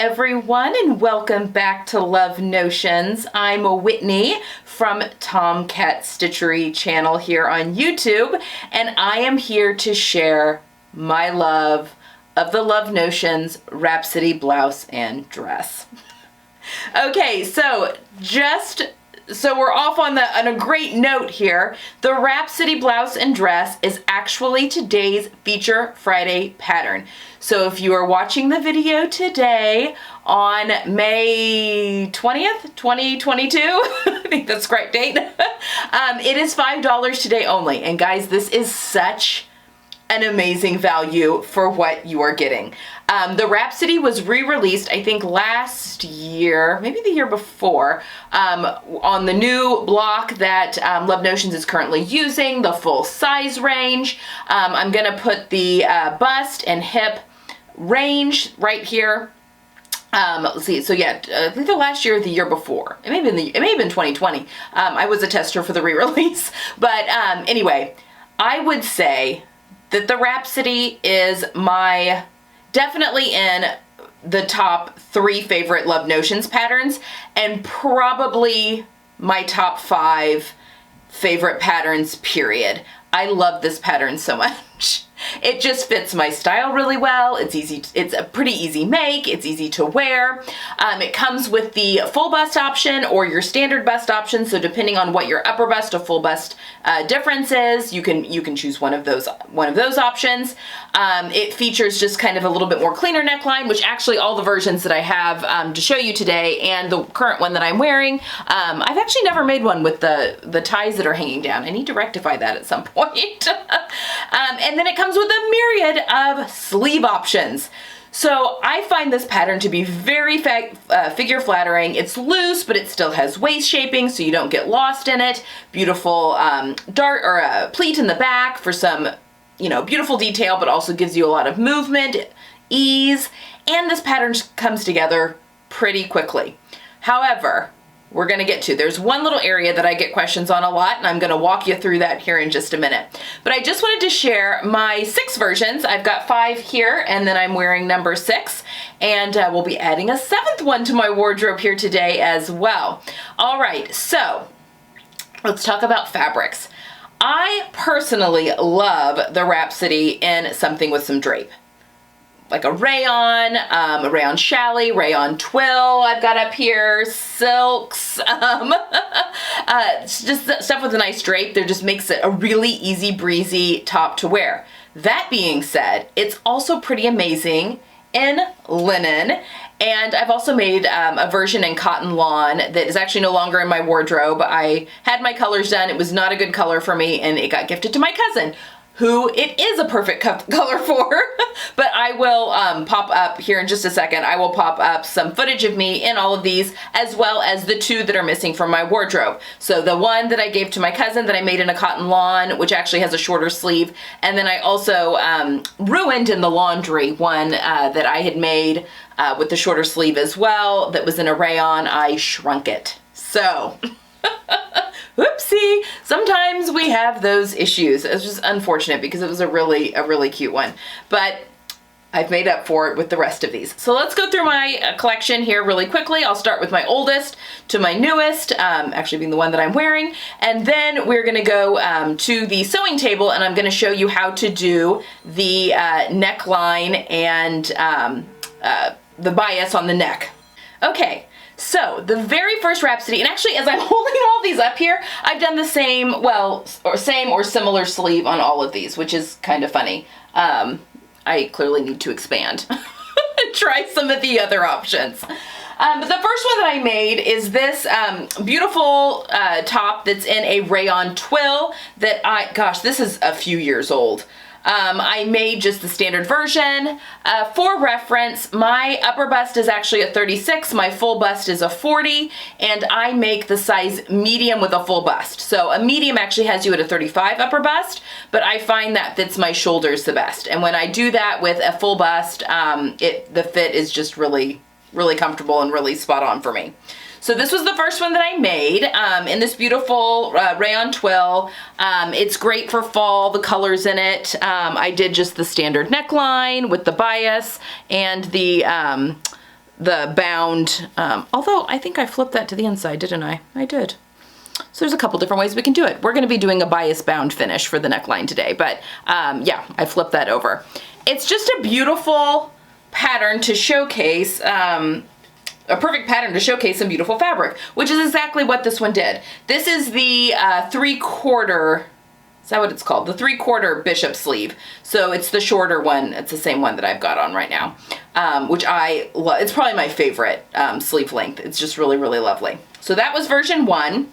everyone, and welcome back to Love Notions. I'm Whitney from TomKat Stitchery channel here on YouTube, and I am here to share my love of the Love Notions Rhapsody blouse and dress. Okay, so we're off on a great note here. The Rhapsody blouse and dress is actually today's Feature Friday pattern. So if you are watching the video today on May 20th, 2022, I think that's the correct date, it is $5 today only. And guys, this is such an amazing value for what you are getting. The Rhapsody was re-released, I think last year, maybe the year before, on the new block that Love Notions is currently using, the full size range. I'm gonna put the bust and hip range right here. Let's see, so yeah, I think the last year or the year before, it may have been 2020. I was a tester for the re-release, but anyway, I would say that the Rhapsody is definitely in the top 3 favorite Love Notions patterns, and probably my top 5 favorite patterns, period. I love this pattern so much. It just fits my style really well. It's a pretty easy make. It's easy to wear. It comes with the full bust option or your standard bust option. So depending on what your upper bust or full bust difference is, you can choose one of those options. It features just kind of a little bit more cleaner neckline, which actually all the versions that I have to show you today and the current one that I'm wearing, I've actually never made one with the ties that are hanging down. I need to rectify that at some point. And then it comes with a myriad of sleeve options. So I find this pattern to be very figure flattering. It's loose, but it still has waist shaping, so you don't get lost in it. Beautiful dart or a pleat in the back for some, beautiful detail, but also gives you a lot of movement, ease, and this pattern comes together pretty quickly. However, we're gonna get to, there's one little area that I get questions on a lot, and I'm gonna walk you through that here in just a minute. But I just wanted to share my 6 versions. I've got 5 here, and then I'm wearing number 6, and we'll be adding a 7th one to my wardrobe here today as well. All right, so let's talk about fabrics. I personally love the Rhapsody in something with some drape. Like a rayon challis, rayon twill I've got up here, silks, it's just stuff with a nice drape. There just makes it a really easy breezy top to wear. That being said, it's also pretty amazing in linen, and I've also made a version in cotton lawn that is actually no longer in my wardrobe. I had my colors done, it was not a good color for me, and it got gifted to my cousin, who it is a perfect color for. But I will pop up here in just a second. I will pop up some footage of me in all of these, as well as the 2 that are missing from my wardrobe. So the one that I gave to my cousin that I made in a cotton lawn, which actually has a shorter sleeve. And then I also ruined in the laundry one that I had made with the shorter sleeve as well, that was in a rayon. I shrunk it. So whoopsie, sometimes we have those issues. It's just unfortunate because it was a really cute one, but I've made up for it with the rest of these. So let's go through my collection here really quickly. I'll start with my oldest to my newest, actually being the one that I'm wearing, and then we're gonna go to the sewing table, and I'm gonna show you how to do the neckline and the bias on the neck. Okay. So the very first Rhapsody, and actually as I'm holding all these up here, I've done the same or similar sleeve on all of these, which is kind of funny. I clearly need to expand and try some of the other options. But the first one that I made is this beautiful top that's in a rayon twill that gosh, this is a few years old. I made just the standard version. For reference, my upper bust is actually a 36, my full bust is a 40, and I make the size medium with a full bust. So a medium actually has you at a 35 upper bust, but I find that fits my shoulders the best. And when I do that with a full bust, the fit is just really comfortable and really spot on for me. So this was the first one that I made in this beautiful rayon twill. It's great for fall, the colors in it. I did just the standard neckline with the bias and the the bound, although I think I flipped that to the inside, didn't I? I did. So there's a couple different ways we can do it. We're gonna be doing a bias bound finish for the neckline today, but yeah, I flipped that over. It's just a beautiful pattern to showcase, a perfect pattern to showcase some beautiful fabric, which is exactly what this one did. This is the 3/4, is that what it's called? The 3/4 bishop sleeve. So it's the shorter one. It's the same one that I've got on right now, which I love. It's probably my favorite sleeve length. It's just really, really lovely. So that was version 1.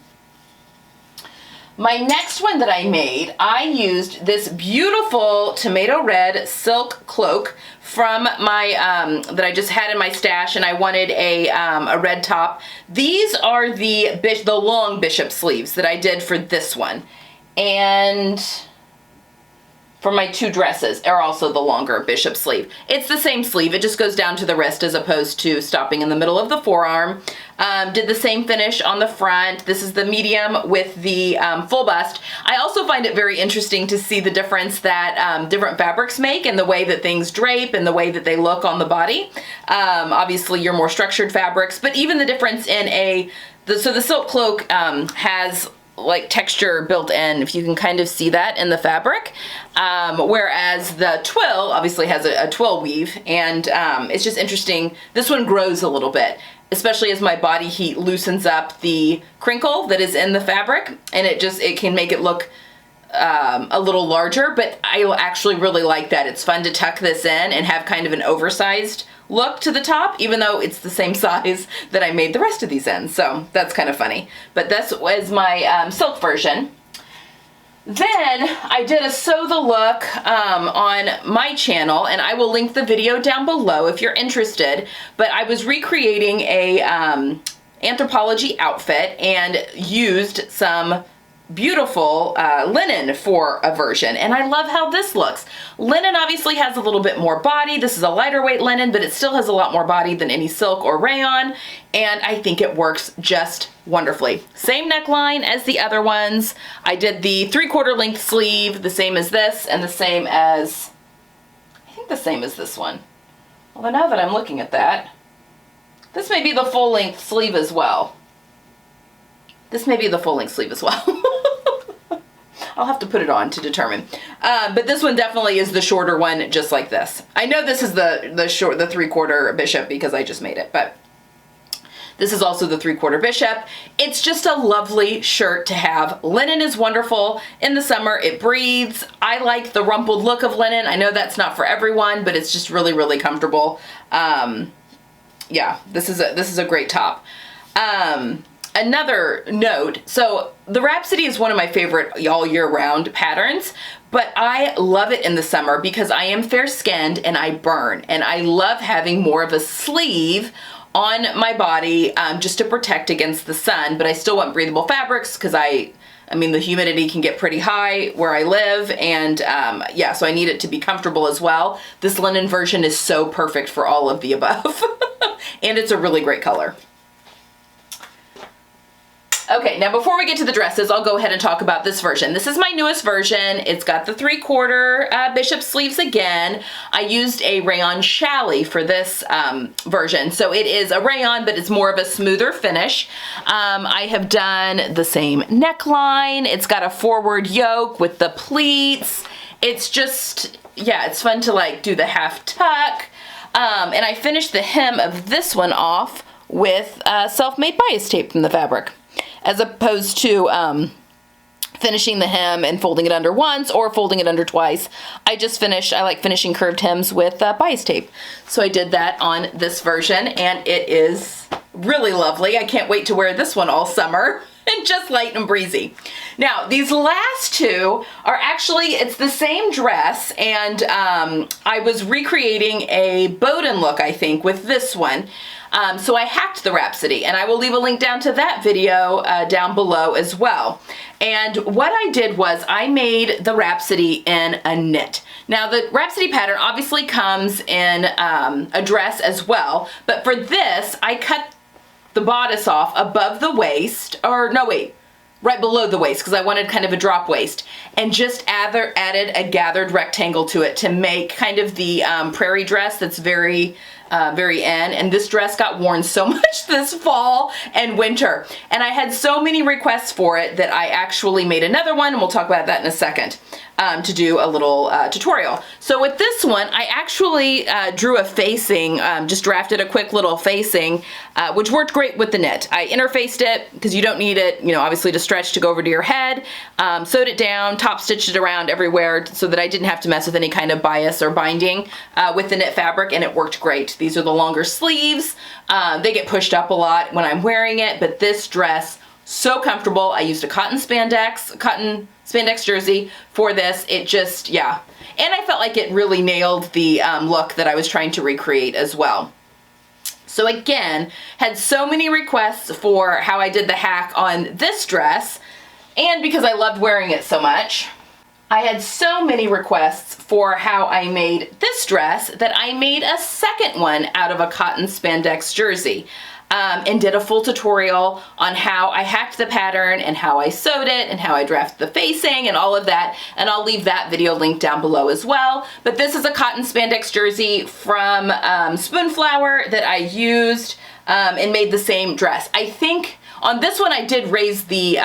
My next one that I made, I used this beautiful tomato red silk cloak from my, that I just had in my stash, and I wanted a red top. These are the long bishop sleeves that I did for this one. And for my 2 dresses are also the longer bishop sleeve. It's the same sleeve, it just goes down to the wrist as opposed to stopping in the middle of the forearm. Did the same finish on the front. This is the medium with the full bust. I also find it very interesting to see the difference that different fabrics make and the way that things drape and the way that they look on the body. Obviously your more structured fabrics, but even the difference in so the silk cloak has like texture built in, if you can kind of see that in the fabric, whereas the twill obviously has a twill weave, and it's just interesting. This one grows a little bit, especially as my body heat loosens up the crinkle that is in the fabric, and it can make it look a little larger, but I actually really like that. It's fun to tuck this in and have kind of an oversized look to the top, even though it's the same size that I made the rest of these in. So that's kind of funny. But this was my silk version. Then I did a sew the look on my channel, and I will link the video down below if you're interested. But I was recreating a Anthropologie outfit and used some beautiful linen for a version, and I love how this looks. Linen obviously has a little bit more body. This is a lighter weight linen, but it still has a lot more body than any silk or rayon, and I think it works just wonderfully. Same neckline as the other ones. I did the 3/4 length sleeve, the same as this, and the same as, I think the same as this one. Although now that I'm looking at that, this may be the full length sleeve as well. This may be the full length sleeve as well. I'll have to put it on to determine. But this one definitely is the shorter one, just like this. I know this is the 3/4 bishop because I just made it, but this is also the 3/4 bishop. It's just a lovely shirt to have. Linen is wonderful in the summer. It breathes. I like the rumpled look of linen. I know that's not for everyone, but it's just really, really comfortable. Yeah, this is a great top. Another note, so the Rhapsody is one of my favorite all year round patterns, but I love it in the summer because I am fair skinned and I burn, and I love having more of a sleeve on my body just to protect against the sun, but I still want breathable fabrics because I mean, the humidity can get pretty high where I live, and yeah, so I need it to be comfortable as well. This linen version is so perfect for all of the above, and it's a really great color. Okay, now before we get to the dresses, I'll go ahead and talk about this version. This is my newest version. It's got the 3/4 bishop sleeves again. I used a rayon challis for this version. So it is a rayon, but it's more of a smoother finish. I have done the same neckline. It's got a forward yoke with the pleats. It's just, yeah, it's fun to like do the half tuck. And I finished the hem of this one off with self-made bias tape from the fabric, as opposed to finishing the hem and folding it under once or folding it under twice. I like finishing curved hems with bias tape. So I did that on this version, and it is really lovely. I can't wait to wear this one all summer. And just light and breezy. Now, these last two are actually, it's the same dress, and I was recreating a Bowden look, I think, with this one. So I hacked the Rhapsody, and I will leave a link down to that video down below as well. And what I did was I made the Rhapsody in a knit. Now, the Rhapsody pattern obviously comes in a dress as well, but for this, I cut the bodice off above the waist, or no wait, right below the waist, because I wanted kind of a drop waist, and just added a gathered rectangle to it to make kind of the prairie dress that's very very end. And this dress got worn so much this fall and winter. And I had so many requests for it that I actually made another one, and we'll talk about that in a second, to do a little tutorial. So with this one, I actually drew a facing, just drafted a quick little facing, which worked great with the knit. I interfaced it because you don't need it, obviously to stretch to go over to your head. Sewed it down, top stitched it around everywhere so that I didn't have to mess with any kind of bias or binding with the knit fabric, and it worked great. These are the longer sleeves. They get pushed up a lot when I'm wearing it, but this dress, so comfortable. I used a cotton spandex jersey for this. It just, yeah. And I felt like it really nailed the look that I was trying to recreate as well. So again, had so many requests for how I did the hack on this dress, and because I loved wearing it so much, I had so many requests for how I made this dress that I made a second one out of a cotton spandex jersey. And did a full tutorial on how I hacked the pattern and how I sewed it and how I drafted the facing and all of that. And I'll leave that video linked down below as well. But this is a cotton spandex jersey from Spoonflower that I used and made the same dress. I think on this one I did raise the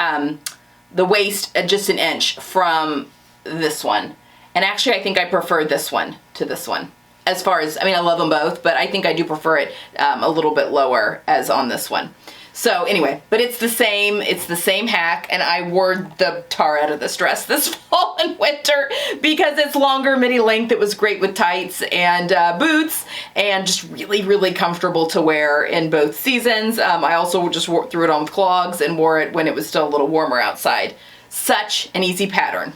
waist just an inch from this one. And actually I think I prefer this one to this one. As far as, I love them both, but I think I do prefer it a little bit lower as on this one. So anyway, but it's the same hack, and I wore the tar out of this dress this fall and winter because it's longer midi length. It was great with tights and boots, and just really, really comfortable to wear in both seasons. I also just threw it on with clogs and wore it when it was still a little warmer outside. Such an easy pattern.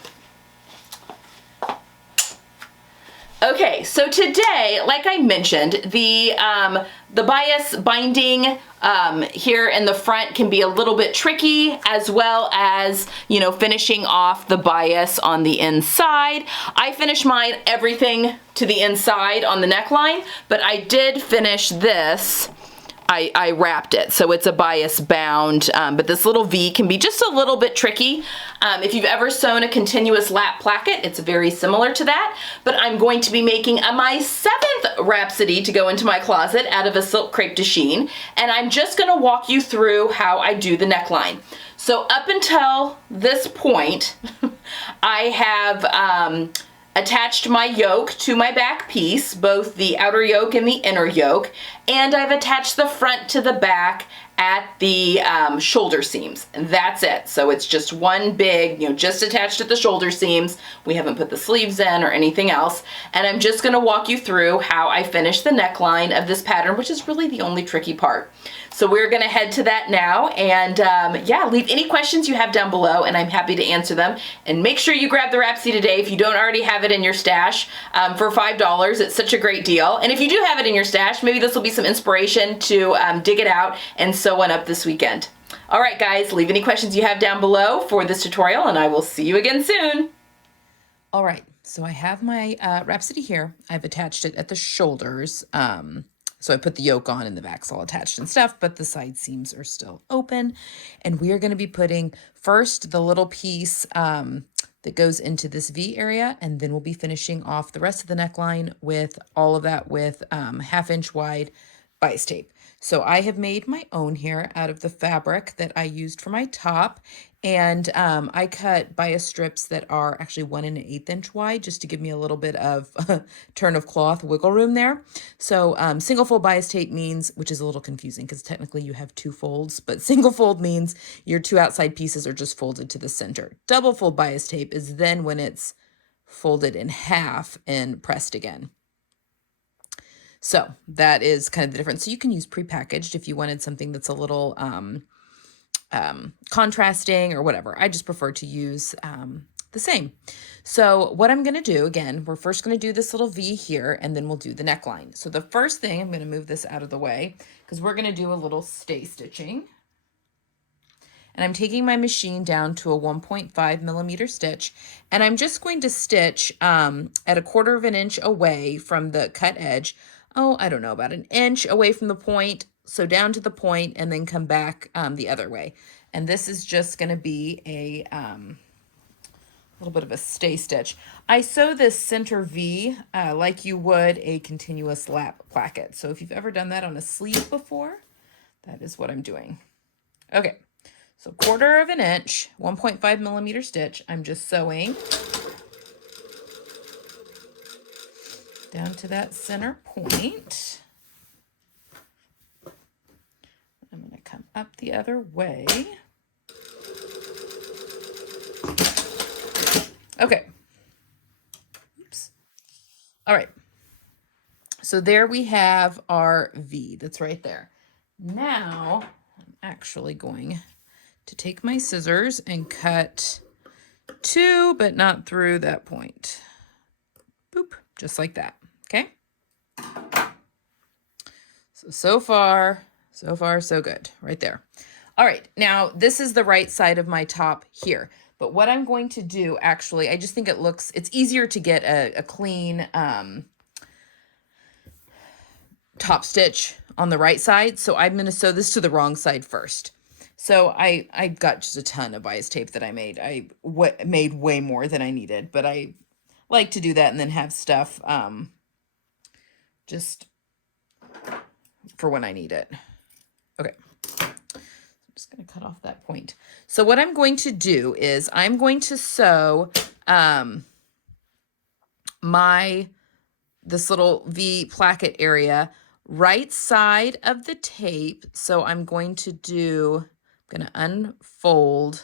Okay, so today, like I mentioned, the bias binding here in the front can be a little bit tricky, as well as, finishing off the bias on the inside. I finished mine everything to the inside on the neckline, but I did finish this. I wrapped it, so it's a bias bound, but this little V can be just a little bit tricky. If you've ever sewn a continuous lap placket, it's very similar to that, but I'm going to be making my 7th Rhapsody to go into my closet out of a silk crepe de chine, and I'm just gonna walk you through how I do the neckline. So up until this point, I have attached my yoke to my back piece, both the outer yoke and the inner yoke, and I've attached the front to the back at the shoulder seams, and that's it. So it's just one big, just attached at the shoulder seams. We haven't put the sleeves in or anything else, and I'm just gonna walk you through how I finish the neckline of this pattern, which is really the only tricky part. So we're gonna head to that now, and yeah, leave any questions you have down below, and I'm happy to answer them. And make sure you grab the Rhapsody today if you don't already have it in your stash for $5. It's such a great deal. And if you do have it in your stash, maybe this will be some inspiration to dig it out and sew one up this weekend. All right, guys, leave any questions you have down below for this tutorial, and I will see you again soon. All right, so I have my Rhapsody here. I've attached it at the shoulders. So I put the yoke on and the back's all attached and stuff, but the side seams are still open. And we are going to be putting first the little piece that goes into this V area, and then we'll be finishing off the rest of the neckline with all of that with 1/2 inch wide bias tape. So I have made my own here out of the fabric that I used for my top, and I cut bias strips that are actually 1 1/8 inch wide, just to give me a little bit of turn of cloth wiggle room there. So single fold bias tape means, which is a little confusing because technically you have 2 folds, but single fold means your 2 outside pieces are just folded to the center. Double fold bias tape is then when it's folded in half and pressed again. So that is kind of the difference. So you can use prepackaged if you wanted something that's a little contrasting or whatever. I just prefer to use the same. So what I'm going to do, again, we're first going to do this little V here, and then we'll do the neckline. So the first thing, I'm going to move this out of the way because we're going to do a little stay stitching. And I'm taking my machine down to a 1.5 millimeter stitch, and I'm just going to stitch at 1/4 inch away from the cut edge. Oh, I don't know, about 1 inch away from the point. So down to the point and then come back the other way. And this is just going to be a little bit of a stay stitch. I sew this center V like you would a continuous lap placket. So if you've ever done that on a sleeve before, that is what I'm doing. Okay, so 1/4 inch, 1.5 millimeter stitch. I'm just sewing down to that center point. I'm going to come up the other way. Okay. Oops. All right. So there we have our V that's right there. Now I'm actually going to take my scissors and cut to, but not through that point. Boop, just like that. Okay. So far, so good right there. All right. Now this is the right side of my top here. But what I'm going to do, actually, I just think it's easier to get a clean top stitch on the right side. So I'm going to sew this to the wrong side first. So I got just a ton of bias tape that I made. I made way more than I needed, but I like to do that and then have stuff just for when I need it. Okay. I'm just going to cut off that point. So what I'm going to do is I'm going to sew this little V placket area right side of the tape. So I'm going to unfold.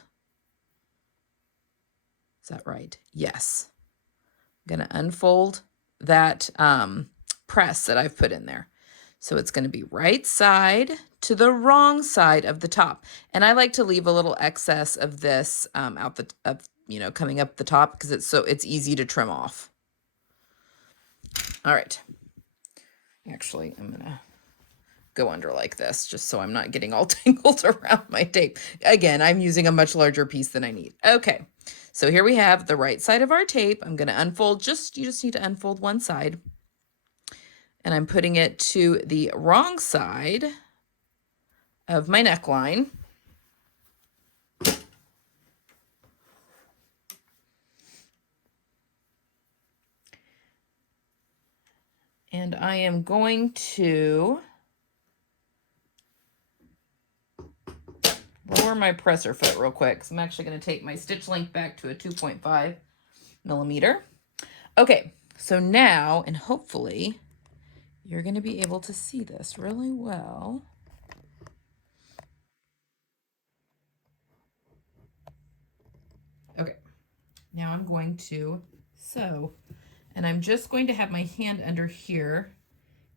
Is that right? Yes. I'm going to unfold that press that I've put in there. So it's going to be right side to the wrong side of the top. And I like to leave a little excess of this coming up the top because it's easy to trim off. All right. Actually, I'm going to go under like this just so I'm not getting all tangled around my tape. Again, I'm using a much larger piece than I need. Okay. So here we have the right side of our tape. I'm going to unfold you just need to unfold one side. And I'm putting it to the wrong side of my neckline. And I am going to lower my presser foot real quick because I'm actually going to take my stitch length back to a 2.5 millimeter. Okay, so now, and hopefully you're going to be able to see this really well. Okay, now I'm going to sew, and I'm just going to have my hand under here,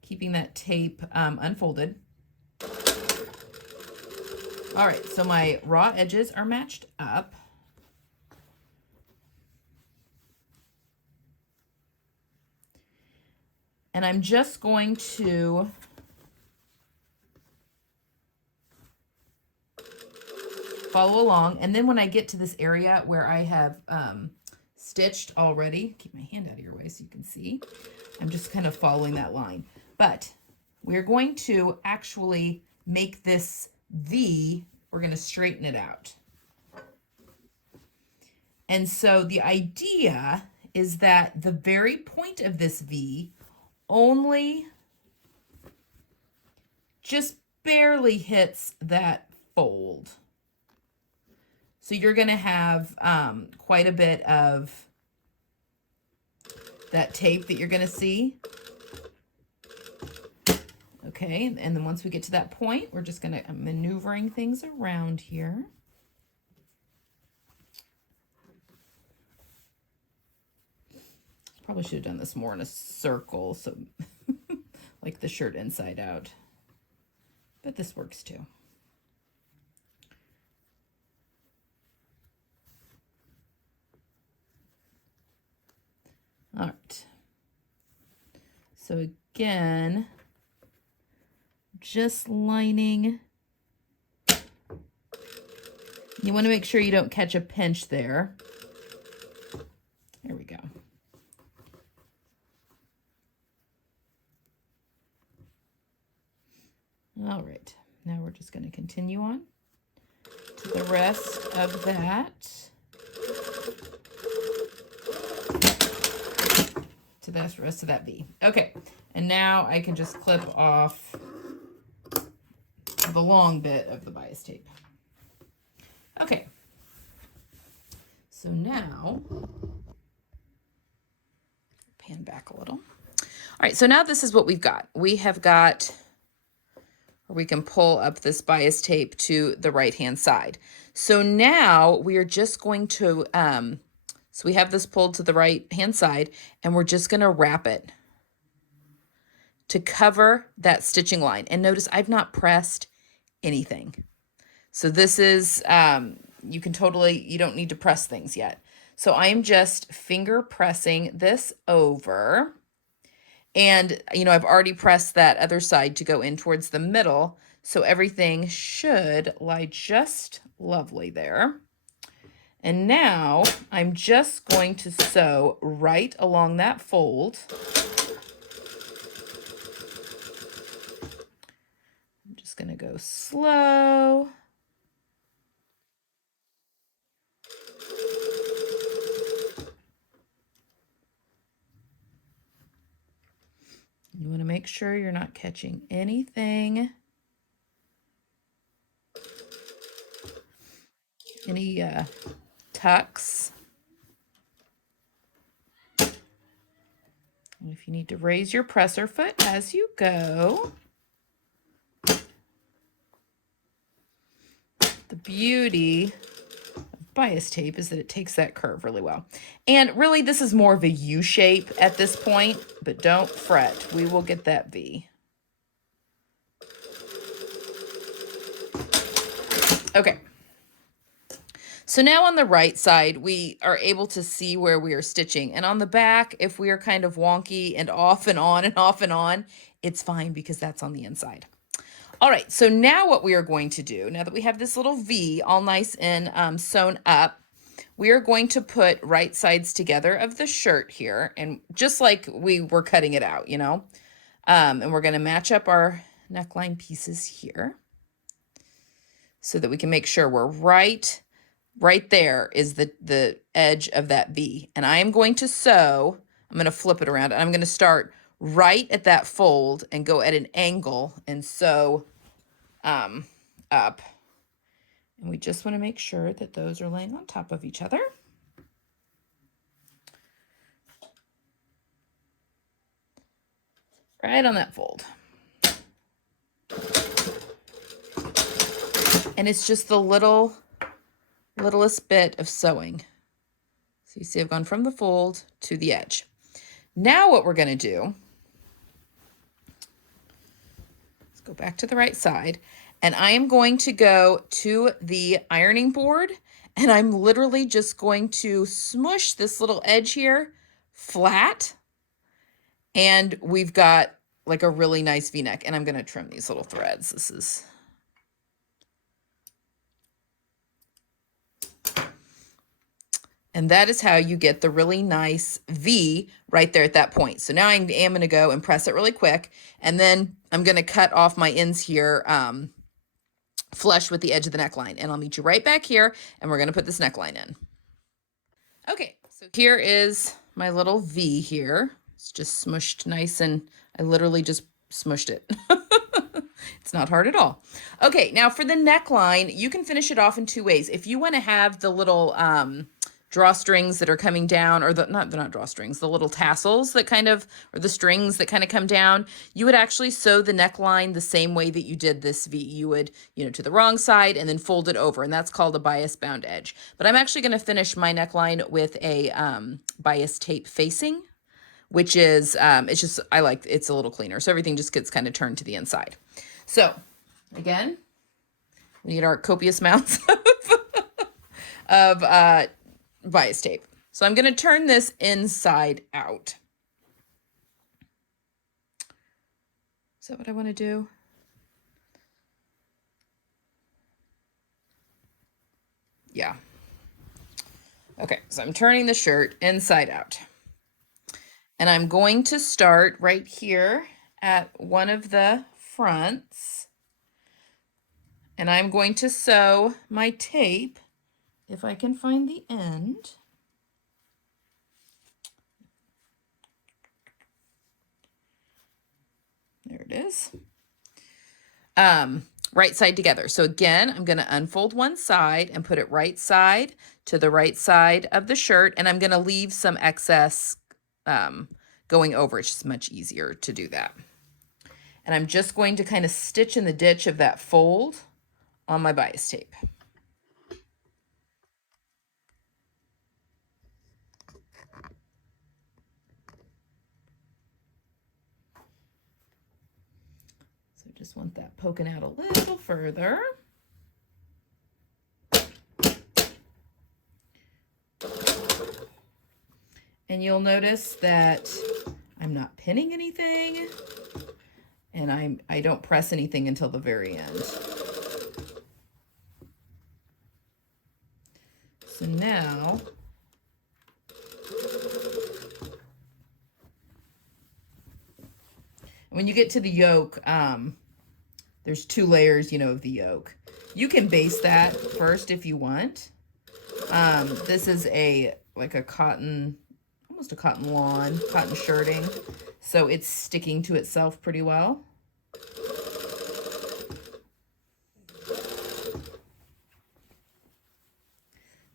keeping that tape unfolded. All right, so my raw edges are matched up. And I'm just going to follow along. And then when I get to this area where I have stitched already, keep my hand out of your way so you can see, I'm just kind of following that line. But we're going to actually make this V, we're going to straighten it out. And so the idea is that the very point of this V only just barely hits that fold. So you're going to have quite a bit of that tape that you're going to see. Okay, and then once we get to that point, we're just going to maneuvering things around here. Probably should have done this more in a circle, so like the shirt inside out. But this works too. All right. So again, just lining. You want to make sure you don't catch a pinch there. There we go. All right, now we're just going to continue on to the rest of that. to the rest of that V. Okay, and now I can just clip off the long bit of the bias tape. Okay, so now, pan back a little. All right, so now this is what we've got. We have got, or we can pull up this bias tape to the right-hand side. So now we are just going to, so we have this pulled to the right-hand side, and we're just gonna wrap it to cover that stitching line. And notice I've not pressed anything. So this is, you can totally, you don't need to press things yet. So I am just finger pressing this over. And, you know, I've already pressed that other side to go in towards the middle. So everything should lie just lovely there. And now I'm just going to sew right along that fold. I'm just going to go slow. You want to make sure you're not catching anything, any tucks. And if you need to raise your presser foot as you go. The beauty of bias tape is that it takes that curve really well. And really, this is more of a U shape at this point, but don't fret. We will get that V. Okay. So now on the right side, we are able to see where we are stitching. And on the back, if we are kind of wonky and off and on and off and on, it's fine because that's on the inside. All right, so now what we are going to do, now that we have this little V all nice and sewn up, we are going to put right sides together of the shirt here, and just like we were cutting it out, you know, and we're going to match up our neckline pieces here so that we can make sure we're right there is the edge of that V. And I am going to sew, I'm going to flip it around, and I'm going to start right at that fold and go at an angle and sew up. And we just want to make sure that those are laying on top of each other. Right on that fold. And it's just the littlest bit of sewing. So you see I've gone from the fold to the edge. Now what we're going to do, let's go back to the right side, and I am going to go to the ironing board, and I'm literally just going to smush this little edge here flat, and we've got like a really nice V-neck. And I'm going to trim these little threads. This is... And that is how you get the really nice V right there at that point. So now I am going to go and press it really quick. And then I'm going to cut off my ends here flush with the edge of the neckline. And I'll meet you right back here. And we're going to put this neckline in. Okay, so here is my little V here. It's just smushed nice, and I literally just smushed it. It's not hard at all. Okay, now for the neckline, you can finish it off in two ways. If you want to have the little... drawstrings that are coming down, or they're not drawstrings, the little tassels that kind of, or the strings that kind of come down, you would actually sew the neckline the same way that you did this V. You would, you know, to the wrong side and then fold it over, and that's called a bias bound edge. But I'm actually going to finish my neckline with a bias tape facing, which is, it's just, I like, it's a little cleaner. So everything just gets kind of turned to the inside. So again, we need our copious amounts of bias tape. So I'm going to turn this inside out. Is that what I want to do? Yeah. Okay, so I'm turning the shirt inside out. And I'm going to start right here at one of the fronts. And I'm going to sew my tape, if I can find the end. There it is. Right side together. So again, I'm going to unfold one side and put it right side to the right side of the shirt. And I'm going to leave some excess going over. It's just much easier to do that. And I'm just going to kind of stitch in the ditch of that fold on my bias tape. So just want that poking out a little further. And you'll notice that I'm not pinning anything, and I don't press anything until the very end. So now when you get to the yoke, there's 2 layers, you know, of the yoke. You can base that first if you want. This is like a cotton, almost a cotton lawn, cotton shirting. So it's sticking to itself pretty well.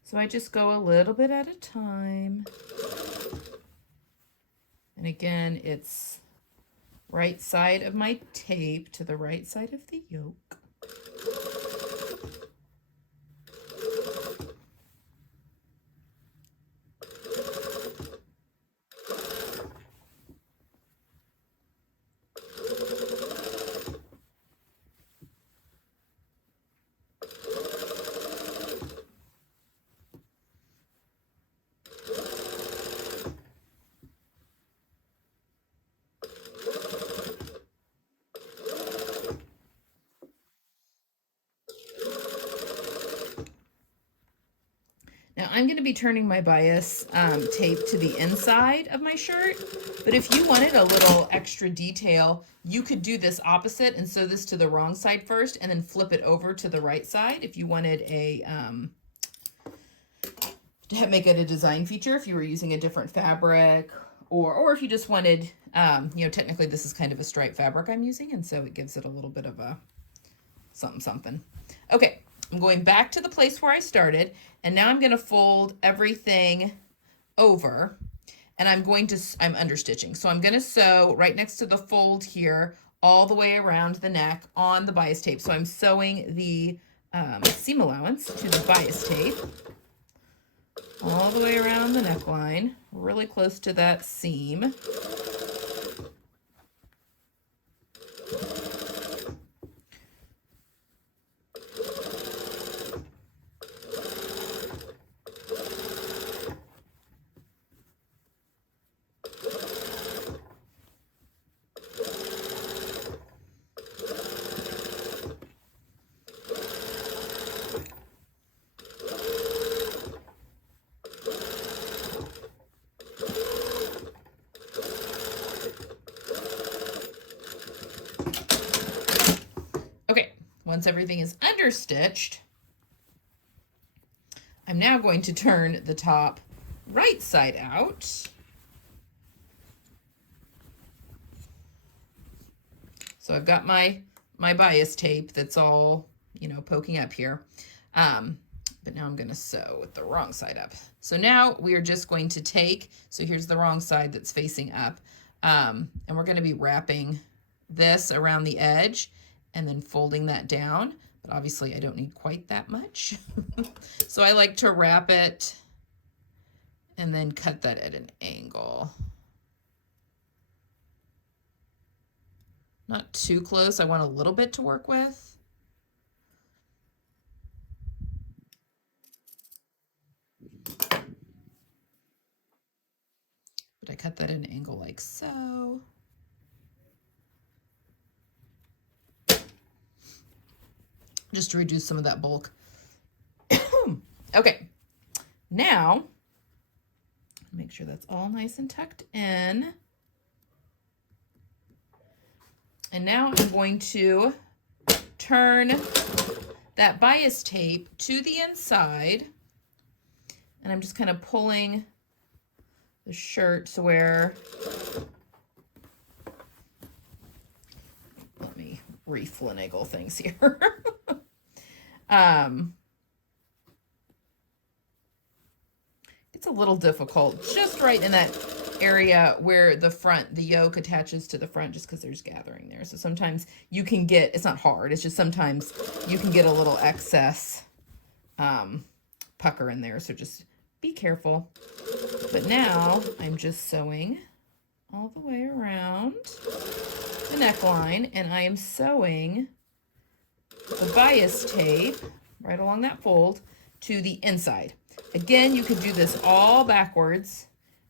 So I just go a little bit at a time. And again, it's right side of my tape to the right side of the yoke. Now I'm going to be turning my bias tape to the inside of my shirt, but if you wanted a little extra detail, you could do this opposite and sew this to the wrong side first and then flip it over to the right side if you wanted a, to make it a design feature if you were using a different fabric, or if you just wanted, you know, technically this is kind of a striped fabric I'm using, and so it gives it a little bit of a something something. Okay. I'm going back to the place where I started, and now I'm going to fold everything over, and I'm understitching. So I'm going to sew right next to the fold here all the way around the neck on the bias tape. So I'm sewing the seam allowance to the bias tape all the way around the neckline, really close to that seam. Okay, once everything is understitched, I'm now going to turn the top right side out. So I've got my bias tape that's all, you know, poking up here. But now I'm going to sew with the wrong side up. So now we are just going to take, so here's the wrong side that's facing up, and we're going to be wrapping this around the edge and then folding that down. But obviously I don't need quite that much. So I like to wrap it and then cut that at an angle. Not too close. I want a little bit to work with. But I cut that at an angle like so. Just to reduce some of that bulk. Okay, now make sure that's all nice and tucked in. And now I'm going to turn that bias tape to the inside, and I'm just kind of pulling the shirt to where refinagle things here. It's a little difficult just right in that area where the yoke attaches to the front, just because there's gathering there. So sometimes you can get, it's not hard, it's just sometimes you can get a little excess pucker in there. So just be careful. But now I'm just sewing all the way around the neckline, and I am sewing the bias tape right along that fold to the inside. Again, you could do this all backwards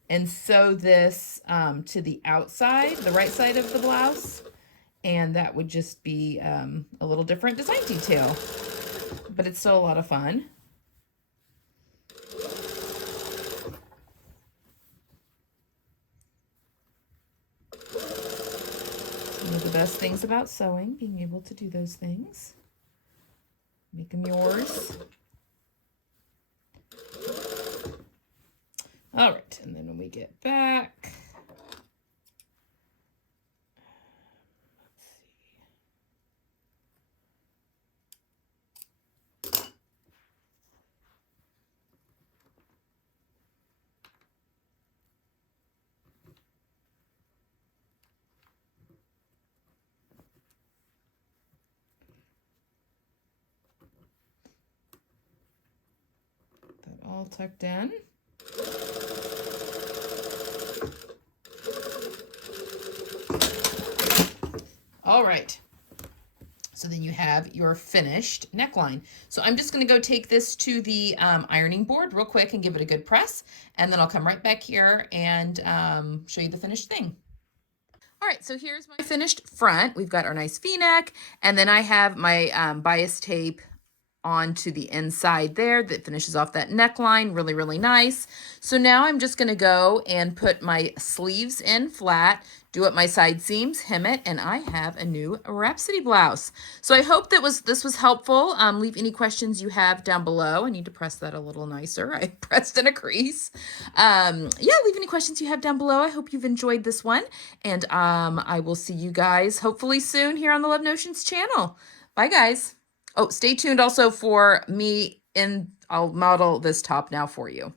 and sew this to the outside, the right side of the blouse, and that would just be a little different design detail, but it's still a lot of fun. One of the best things about sewing, being able to do those things. Make them yours. All right, and then when we get back, let's see. That all tucked in. All right, so then you have your finished neckline. So I'm just gonna go take this to the ironing board real quick and give it a good press, and then I'll come right back here and show you the finished thing. All right, so here's my finished front. We've got our nice V-neck, and then I have my bias tape onto the inside there that finishes off that neckline. Really, really nice. So now I'm just gonna go and put my sleeves in flat, do up my side seams, hem it, and I have a new Rhapsody blouse. So I hope that this was helpful. Leave any questions you have down below. I need to press that a little nicer. I pressed in a crease. Yeah, leave any questions you have down below. I hope you've enjoyed this one, and I will see you guys hopefully soon here on the Love Notions channel. Bye, guys. Oh, stay tuned also for me, and I'll model this top now for you.